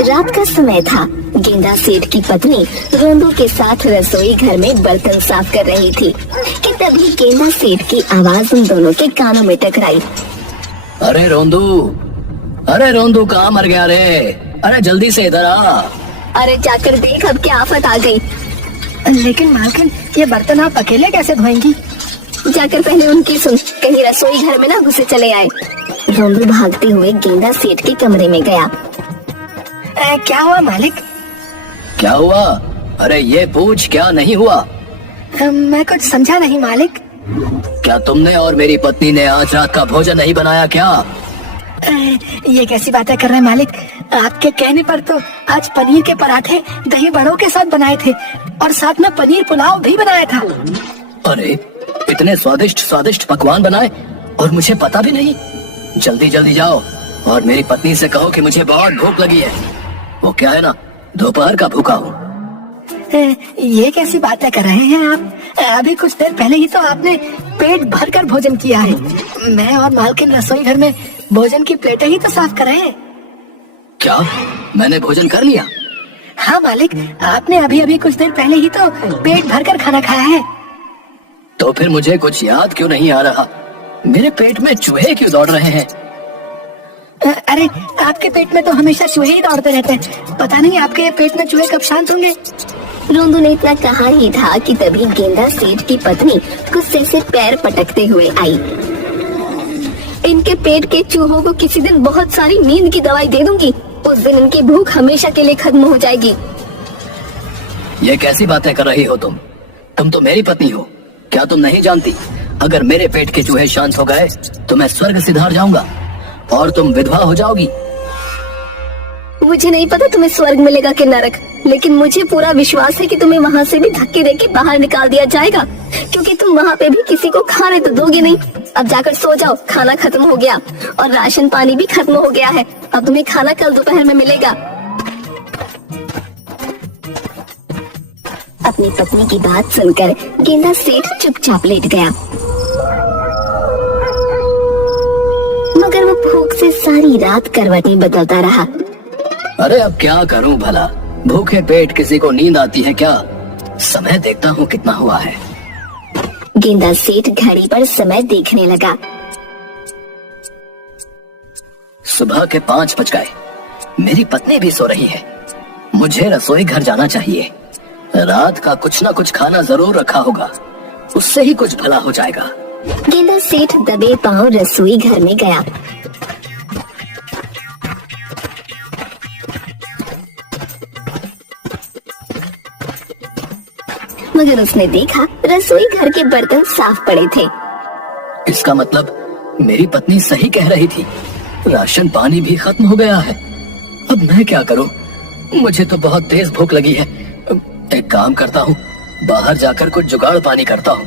रात का समय था। गेंदा सेठ की पत्नी रोंदू के साथ रसोई घर में बर्तन साफ कर रही थी कि तभी गेंदा सेठ की आवाज उन दोनों के कानों में टकराई। अरे रोंदू कहाँ मर गया रे? अरे जल्दी से इधर आ। अरे जाकर देख अब क्या आफत आ गई। लेकिन मालकिन, ये बर्तन आप अकेले कैसे धोएंगी? जाकर पहले उनकी सुन, कहीं रसोई घर में ना घुसे चले आए। रोंदू भागते हुए गेंदा सेठ के कमरे में गया। क्या हुआ मालिक? क्या हुआ? अरे ये पूछ, क्या नहीं हुआ? मैं कुछ समझा नहीं मालिक। क्या तुमने और मेरी पत्नी ने आज रात का भोजन नहीं बनाया क्या? ये कैसी बातें कर रहे हैं मालिक? आपके कहने पर तो आज पनीर के पराठे दही बड़ों के साथ बनाए थे और साथ में पनीर पुलाव भी बनाया था। अरे इतने स्वादिष्ट पकवान बनाए और मुझे पता भी नहीं। जल्दी जल्दी जाओ और मेरी पत्नी से कहो कि मुझे बहुत भूख लगी है। वो क्या है ना, दोपहर का भूखा हूँ। ये कैसी बातें कर रहे हैं आप? अभी कुछ देर पहले ही तो आपने पेट भर कर भोजन किया है। मैं और मालकिन रसोई घर में भोजन की प्लेटें ही तो साफ कर रहे हैं। क्या मैंने भोजन कर लिया? हाँ मालिक, आपने अभी अभी कुछ देर पहले ही तो पेट भर कर खाना खाया है। तो फिर मुझे कुछ याद क्यों नहीं आ रहा? मेरे पेट में चूहे क्यों दौड़ रहे हैं? अरे आपके पेट में तो हमेशा चूहे ही दौड़ते रहते हैं। पता नहीं आपके पेट में चूहे कब शांत होंगे। रोंदू ने इतना कहा ही था कि तभी गेंदा सेठ की पत्नी गुस्से से पैर पटकते हुए आई। इनके पेट के चूहों को किसी दिन बहुत सारी नींद की दवाई दे दूंगी। उस दिन इनकी भूख हमेशा के लिए खत्म हो जाएगी। ये कैसी बातें कर रही हो तुम? तुम तो मेरी पत्नी हो। क्या तुम नहीं जानती, अगर मेरे पेट के चूहे शांत हो गए तो मैं स्वर्ग सिधार जाऊंगा और तुम विधवा हो जाओगी। मुझे नहीं पता तुम्हें स्वर्ग मिलेगा कि नरक, लेकिन मुझे पूरा विश्वास है कि तुम्हें वहाँ से भी धक्के देके बाहर निकाल दिया जाएगा, क्योंकि तुम वहाँ पे भी किसी को खाने तो दोगे नहीं। अब जाकर सो जाओ, खाना खत्म हो गया और राशन पानी भी खत्म हो गया है। अब तुम्हें खाना कल दोपहर में मिलेगा। अपनी पत्नी की बात सुनकर गेंदा सेठ चुपचाप लेट गया, मगर वो भूख से सारी रात करवटें बदलता रहा। अरे अब क्या करूं भला? भूखे पेट किसी को नींद आती है क्या? समय देखता हूँ कितना हुआ है। गेंदा सेठ घड़ी पर समय देखने लगा। सुबह के 5 बज गए। मेरी पत्नी भी सो रही है। मुझे रसोई घर जाना चाहिए। रात का कुछ ना कुछ खाना जरूर रखा होगा, उससे ही कुछ भला हो जाएगा। गेंदा सेठ दबे पांव रसोई घर में गया। मगर उसने देखा रसोई घर के बर्तन साफ पड़े थे। इसका मतलब मेरी पत्नी सही कह रही थी, राशन पानी भी खत्म हो गया है। अब मैं क्या करूं? मुझे तो बहुत तेज भूख लगी है। एक काम करता हूँ, बाहर जाकर कुछ जुगाड़ पानी करता हूँ।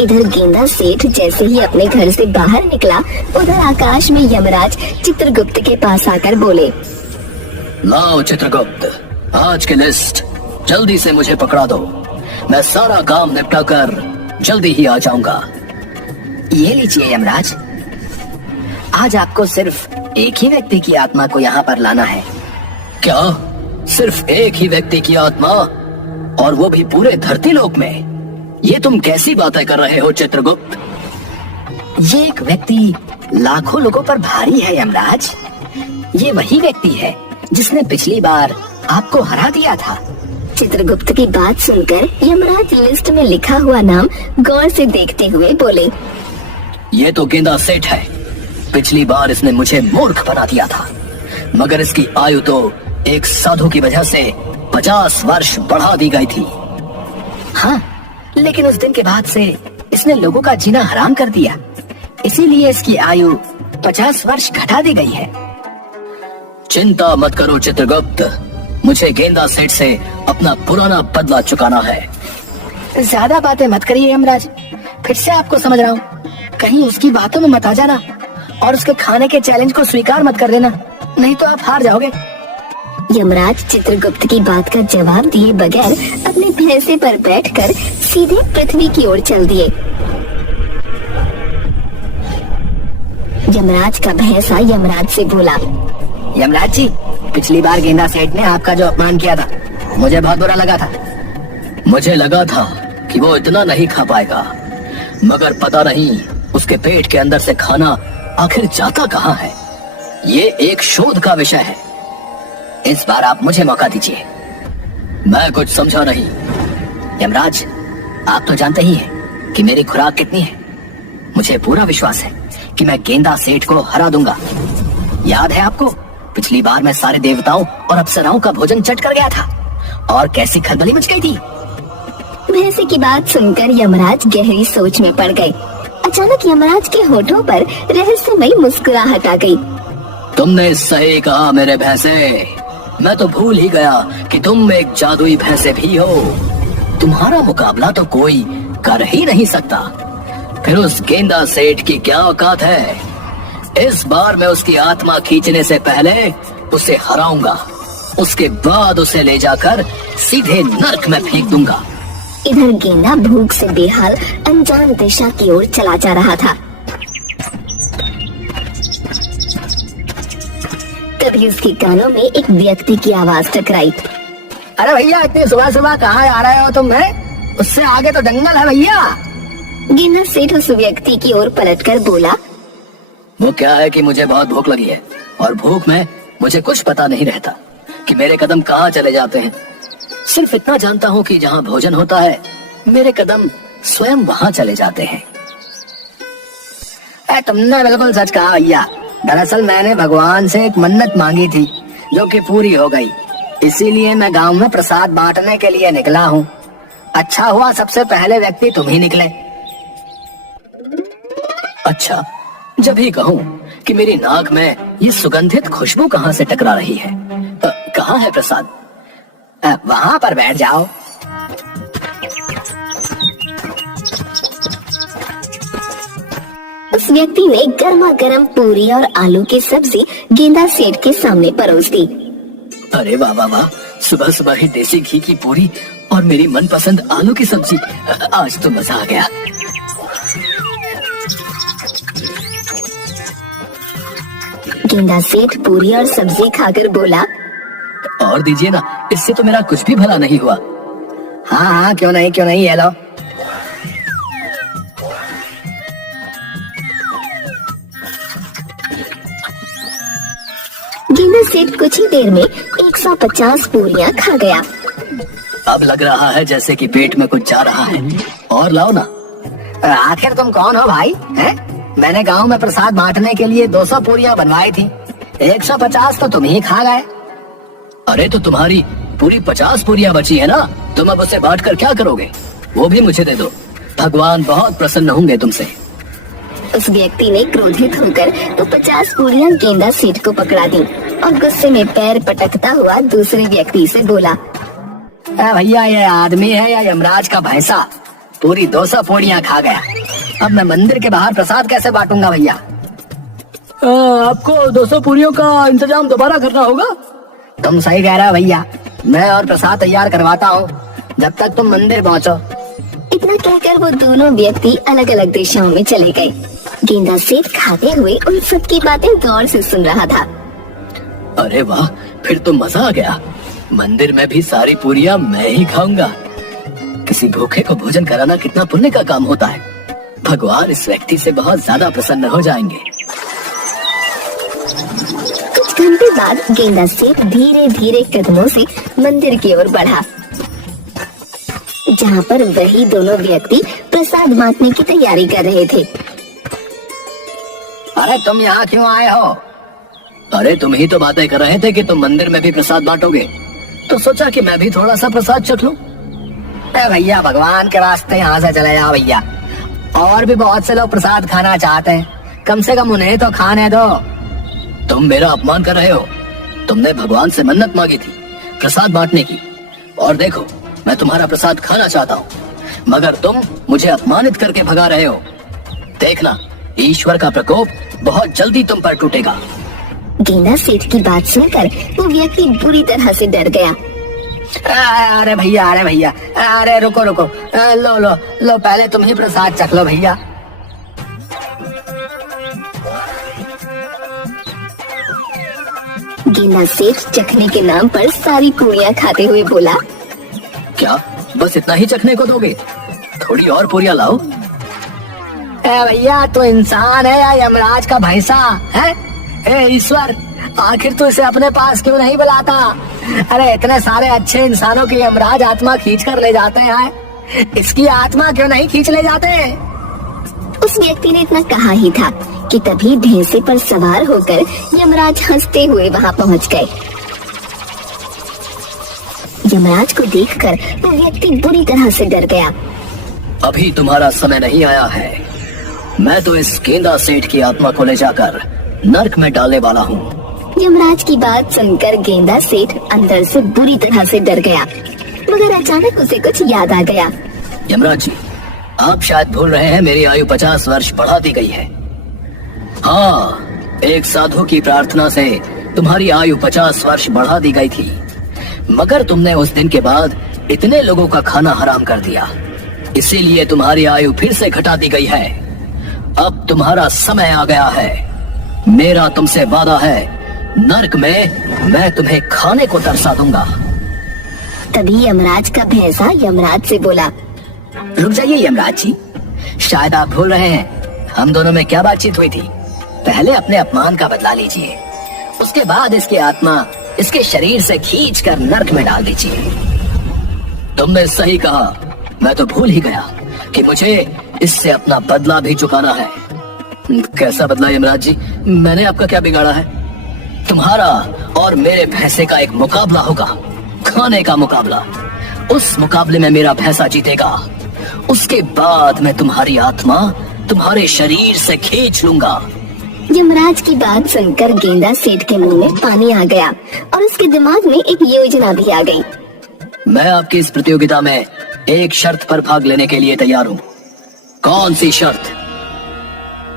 इधर गेंदा सेठ जैसे ही अपने घर से बाहर निकला, उधर आकाश में यमराज चित्रगुप्त के पास आकर बोले, लाओ चित्रगुप्त, आज की लिस्ट जल्दी से मुझे पकड़ा दो। मैं सारा काम निपटा कर जल्दी ही आ जाऊंगा। ये लीजिए यमराज, आज आपको सिर्फ एक ही व्यक्ति की आत्मा को यहाँ पर लाना है। क्या? सिर्फ एक ही व्यक्ति की आत्मा, और वो भी पूरे धरती लोक में? ये तुम कैसी बातें कर रहे हो चित्रगुप्त? ये एक व्यक्ति लाखों लोगों पर भारी है यमराज। ये वही व्यक्ति है जिसने पिछली बार आपको हरा दिया था। चित्रगुप्त की बात सुनकर यमराज लिस्ट में लिखा हुआ नाम गौर से देखते हुए बोले, ये तो गेंदा सेठ है। पिछली बार इसने मुझे मूर्ख बना दिया था, मगर इसकी आयु तो एक साधु की वजह से 50 वर्ष बढ़ा दी गई थी। हाँ, लेकिन उस दिन के बाद से इसने लोगों का जीना हराम कर दिया, इसीलिए इसकी आयु 50 वर्ष घटा दी गई है। चिंता मत करो चित्रगुप्त, मुझे गेंदा सेठ से अपना पुराना बदला चुकाना है। ज्यादा बातें मत करिए यमराज, फिर से आपको समझ रहा हूँ, कहीं उसकी बातों में मत आ जाना और उसके खाने के चैलेंज को स्वीकार मत कर लेना, नहीं तो आप हार जाओगे। यमराज चित्रगुप्त की बात का जवाब दिए बगैर अपने भैंसे पर बैठकर सीधे पृथ्वी की ओर चल दिए। यमराज का भैंसा यमराज से बोला, यमराज जी, पिछली बार गेंदा सेठ ने आपका जो अपमान किया था, मुझे बहुत बुरा लगा था। मुझे लगा था कि वो इतना नहीं खा पाएगा, मगर पता नहीं उसके पेट के अंदर से खाना आखिर जाता कहाँ है। ये एक शोध का विषय है। इस बार आप मुझे मौका दीजिए। मैं कुछ समझा नहीं। यमराज, आप तो जानते ही हैं कि मेरी खुराक कितनी है। मुझे पूरा विश्वास है कि मैं गेंदा सेठ को हरा दूंगा। याद है आपको, पिछली बार मैं सारे देवताओं और अप्सराओं का भोजन चट कर गया था और कैसी खलबली मच गई थी। भैंसे की बात सुनकर यमराज गहरी सोच में पड़ गए। अचानक यमराज के होठों पर रहस्यमयी मुस्कुराहट आ गई। तुमने सही कहा मेरे भैंसे। मैं तो भूल ही गया कि तुम एक जादुई भैंसे भी हो। तुम्हारा मुकाबला तो कोई कर ही नहीं सकता। फिर उस गेंदा सेठ की क्या औकात है। इस बार मैं उसकी आत्मा खींचने से पहले उसे हराऊंगा। उसके बाद उसे ले जाकर सीधे नर्क में फेंक दूंगा। इधर गेंदा भूख से बेहाल अनजान दिशा की ओर चला जा रहा था। तभी उसके कानों में एक व्यक्ति की आवाज टकराई। अरे भैया, इतनी सुबह सुबह कहाँ आ रहे हो तुम? हैं? उससे आगे तो जंगल है भैया। गेंदा सेठ उस व्यक्ति की ओर पलटकर बोला, वो क्या है कि मुझे बहुत भूख लगी है और भूख में मुझे कुछ पता नहीं रहता कि मेरे कदम कहाँ चले जाते हैं। सिर्फ इतना जानता हूँ कि जहाँ भोजन होता है मेरे कदम स्वयं वहाँ चले जाते हैं। तुमने बिल्कुल सच कहा भैया। दरअसल मैंने भगवान से एक मन्नत मांगी थी जो कि पूरी हो गई। इसीलिए मैं गांव में प्रसाद बांटने के लिए निकला हूँ। अच्छा हुआ सबसे पहले व्यक्ति तुम ही निकले। अच्छा, जब ही कहूँ कि मेरी नाक में ये सुगंधित खुशबू कहाँ से टकरा रही है। कहाँ है प्रसाद? वहाँ पर बैठ जाओ। उस व्यक्ति ने गर्मा गर्म पूरी और आलू की सब्जी गेंदा सेठ के सामने परोस दी। अरे वाह वाह वाह, सुबह सुबह ही देसी घी की पूरी और मेरी मनपसंद आलू की सब्जी। आज तो मजा आ गया। गेंदा सेठ पूरी और सब्जी खाकर बोला, और दीजिए ना, इससे तो मेरा कुछ भी भला नहीं हुआ। हाँ हाँ, क्यों नहीं क्यों नहीं, ये लो। गेंदा सेठ कुछ ही देर में 150 पूरियां खा गया। अब लग रहा है जैसे कि पेट में कुछ जा रहा है। और लाओ ना। आखिर तुम कौन हो भाई? हैं? मैंने गांव में प्रसाद बांटने के लिए 200 पूरियां बनवाई थी। 150 तो तुम ही खा गए। अरे तो तुम्हारी पूरी 50 पूरियां बची है ना, तुम अब उसे बांट कर क्या करोगे? वो भी मुझे दे दो। भगवान बहुत प्रसन्न होंगे तुमसे। उस व्यक्ति ने क्रोधित होकर तो 50 पूरियां गेंदा सेठ को पकड़ा दी और गुस्से में पैर पटकता हुआ दूसरे व्यक्ति से बोला, भैया, ये आदमी है या यमराज का भैंसा? पूरी 200 पूरियां खा गया। अब मैं मंदिर के बाहर प्रसाद कैसे बांटूंगा भैया? आपको 200 पूरियों का इंतजाम दोबारा करना होगा। तुम सही कह रहे हो भैया। मैं और प्रसाद तैयार करवाता हूँ जब तक तुम मंदिर पहुँचो। इतना कहकर वो दोनों व्यक्ति अलग अलग दिशाओं में चले गए। गेंदा सेठ खाते हुए उन सब की बातें गौर से सुन रहा था। अरे वाह, फिर तो मजा आ गया। मंदिर में भी सारी पूरियां मैं ही खाऊंगा। किसी भूखे को भोजन कराना कितना पुण्य का काम होता है। भगवान इस व्यक्ति से बहुत ज्यादा प्रसन्न हो जाएंगे। कुछ घंटे बाद गेंदा सेठ धीरे धीरे कदमों से मंदिर की ओर बढ़ा, जहाँ पर वही दोनों व्यक्ति प्रसाद बांटने की तैयारी कर रहे थे। अरे तुम यहाँ क्यों आए हो? अरे तुम ही तो बातें कर रहे थे कि तुम मंदिर में भी प्रसाद बांटोगे, तो सोचा कि मैं भी थोड़ा सा प्रसाद चख लूं। भैया, भगवान के रास्ते यहाँ से चले जाओ भैया। और भी बहुत से लोग प्रसाद खाना चाहते हैं, कम से कम उन्हें तो खाने दो। तुम मेरा अपमान कर रहे हो। तुमने भगवान से मन्नत मांगी थी प्रसाद बांटने की, और देखो मैं तुम्हारा प्रसाद खाना चाहता हूँ, मगर तुम मुझे अपमानित करके भगा रहे हो। देखना, ईश्वर का प्रकोप बहुत जल्दी तुम पर टूटेगा। गेंदा सेठ की बात सुनकर वो व्यक्ति बुरी तरह से डर गया। अरे भैया, अरे रुको रुको, लो लो लो, पहले तुम ही प्रसाद चख लो भैया। गेंदा सेठ चखने के नाम पर सारी पूरियां खाते हुए बोला, क्या बस इतना ही चखने को दोगे? थोड़ी और पूरियां लाओ। भैया तो इंसान है या यमराज का भैंसा है? ईश्वर, आखिर तू इसे अपने पास क्यों नहीं बुलाता? अरे इतने सारे अच्छे इंसानों की यमराज आत्मा खींच कर ले जाते हैं, इसकी आत्मा क्यों नहीं खींच ले जाते? उस व्यक्ति ने इतना कहा ही था कि तभी भैंसे पर सवार होकर यमराज हंसते हुए वहां पहुंच गए। यमराज को देखकर वो व्यक्ति बुरी तरह से डर गया। अभी तुम्हारा समय नहीं आया है। मैं तो इस गेंदा सेठ की आत्मा को ले जाकर नर्क में डालने वाला हूँ। यमराज की बात सुनकर गेंदा सेठ अंदर से बुरी तरह से डर गया, मगर अचानक उसे कुछ याद आ गया। यमराज जी, आप शायद भूल रहे हैं, मेरी आयु 50 वर्ष बढ़ा दी गई है। हाँ, एक साधु की प्रार्थना से तुम्हारी आयु 50 वर्ष बढ़ा दी गई थी, मगर तुमने उस दिन के बाद इतने लोगों का खाना हराम कर दिया, इसीलिए तुम्हारी आयु फिर से घटा दी गई है। अब तुम्हारा समय आ गया है। मेरा तुमसे वादा है, नर्क में मैं तुम्हें खाने को तरसा दूंगा। तभी यमराज का भैंसा यमराज से बोला, रुक जाइए यमराज जी, शायद आप भूल रहे हैं हम दोनों में क्या बातचीत हुई थी। पहले अपने अपमान का बदला लीजिए, उसके बाद इसकी आत्मा इसके शरीर से खींच कर नर्क में डाल दीजिए। तुमने सही कहा, मैं तो भूल ही गया कि मुझे इससे अपना बदला भी चुकाना है। कैसा बदला यमराज जी? मैंने आपका क्या बिगाड़ा है? तुम्हारा और मेरे भैंसे का एक मुकाबला होगा, खाने का मुकाबला। उस मुकाबले में मेरा भैंसा जीतेगा, उसके बाद मैं तुम्हारी आत्मा तुम्हारे शरीर से खींच लूंगा। यमराज की बात सुनकर गेंदा सेठ के मुंह में पानी आ गया और उसके दिमाग में एक योजना भी आ गई। मैं आपकी इस प्रतियोगिता में एक शर्त पर भाग लेने के लिए तैयार हूँ। कौन सी शर्त?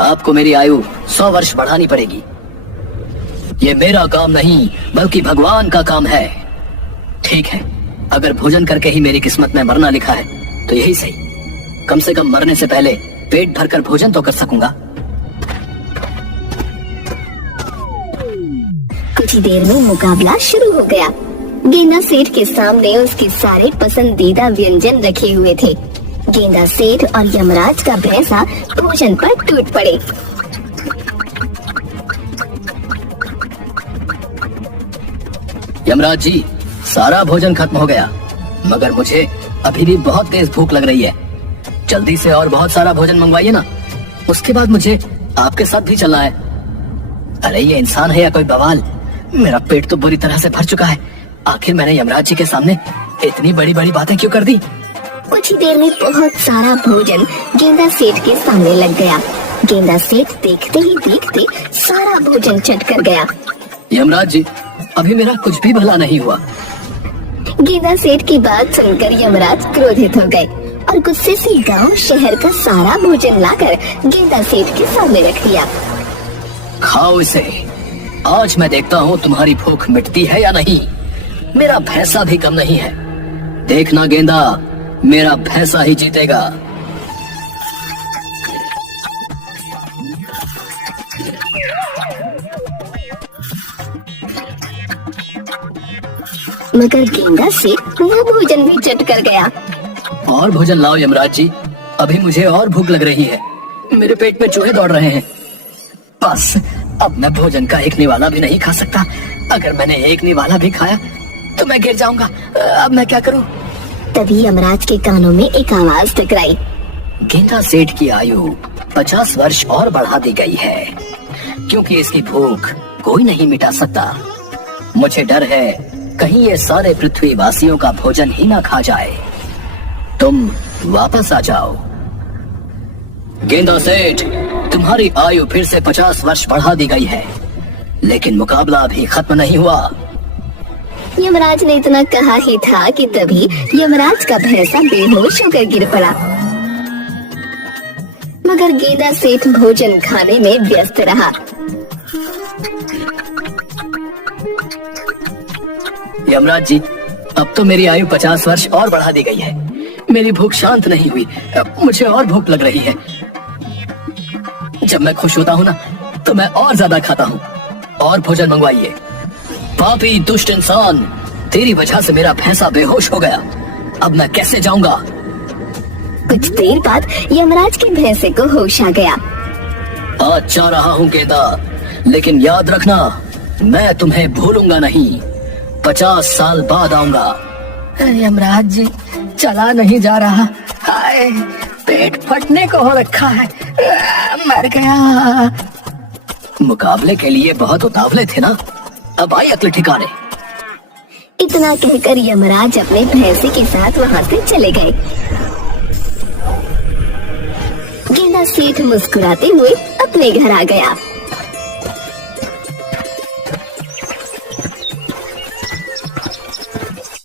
आपको मेरी आयु 100 वर्ष बढ़ानी पड़ेगी। ये मेरा काम नहीं बल्कि भगवान का काम है। ठीक है, अगर भोजन करके ही मेरी किस्मत में मरना लिखा है तो यही सही। कम से कम मरने से पहले पेट भरकर भोजन तो कर सकूंगा। कुछ ही देर में मुकाबला शुरू हो गया। गेंदा सेठ के सामने उसके सारे पसंदीदा व्यंजन रखे हुए थे। गेंदा सेठ और यमराज का भैंसा भोजन पर टूट पड़े। यमराज जी, सारा भोजन खत्म हो गया, मगर मुझे अभी भी बहुत तेज भूख लग रही है। जल्दी से और बहुत सारा भोजन मंगवाइए ना, उसके बाद मुझे आपके साथ भी चलना है। अरे ये इंसान है या कोई बवाल? मेरा पेट तो बुरी तरह से भर चुका है। आखिर मैंने यमराज जी के सामने इतनी बड़ी बड़ी बातें क्यों कर दी? कुछ ही देर में बहुत सारा भोजन गेंदा सेठ के सामने लग गया। गेंदा सेठ देखते ही देखते सारा भोजन चट कर गया। यमराज जी, अभी मेरा कुछ भी भला नहीं हुआ। गेंदा सेठ की बात सुनकर यमराज क्रोधित हो गए और गुस्से से गांव शहर का सारा भोजन लाकर गेंदा सेठ के सामने रख दिया। खाओ इसे, आज मैं देखता हूँ तुम्हारी भूख मिटती है या नहीं। मेरा भैंसा भी कम नहीं है। देखना गेंदा, मेरा भैंसा ही जीतेगा। मगर गेंदा सेठ वो भोजन भी चट कर गया। और भोजन लाओ यमराज जी, अभी मुझे और भूख लग रही है। मेरे पेट में चूहे दौड़ रहे हैं। बस, अब मैं भोजन का एक निवाला भी नहीं खा सकता। अगर मैंने एक निवाला भी खाया तो मैं गिर जाऊंगा। अब मैं क्या करूं? तभी यमराज के कानों में एक आवाज टकराई। गेंदा सेठ की आयु 50 वर्ष और बढ़ा दी गई है, क्योंकि इसकी भूख कोई नहीं मिटा सकता। मुझे डर है कहीं ये सारे पृथ्वी वासियों का भोजन ही ना खा जाए। तुम वापस आ जाओ। गेंदा सेठ, तुम्हारी आयु फिर से 50 वर्ष बढ़ा दी गई है, लेकिन मुकाबला अभी खत्म नहीं हुआ। यमराज ने इतना कहा ही था कि तभी यमराज का भैंसा बेहोश होकर गिर पड़ा। मगर गेंदा सेठ भोजन खाने में व्यस्त रहा। यमराज जी, अब तो मेरी आयु 50 वर्ष और बढ़ा दी गई है। मेरी भूख शांत नहीं हुई, मुझे और भूख लग रही है। जब मैं खुश होता हूँ ना, तो मैं और ज्यादा खाता हूँ। और भोजन मंगवाइए। पापी दुष्ट इंसान, तेरी वजह से मेरा भैंसा बेहोश हो गया। अब मैं कैसे जाऊंगा? कुछ देर बाद यमराज के भैंसे को होश आ गया। आज जा रहा हूँ गेंदा, लेकिन याद रखना, मैं तुम्हें भूलूंगा नहीं। 50 साल बाद आऊंगा। यमराज जी, चला नहीं जा रहा। हाय, पेट फटने को हो रखा है। मर गया। मुकाबले के लिए बहुत उतावले थे ना, अब आई अक्ल ठिकाने। इतना कहकर यमराज अपने भैंसे के साथ वहाँ से चले गए। गेंदा सेठ मुस्कुराते हुए अपने घर आ गया।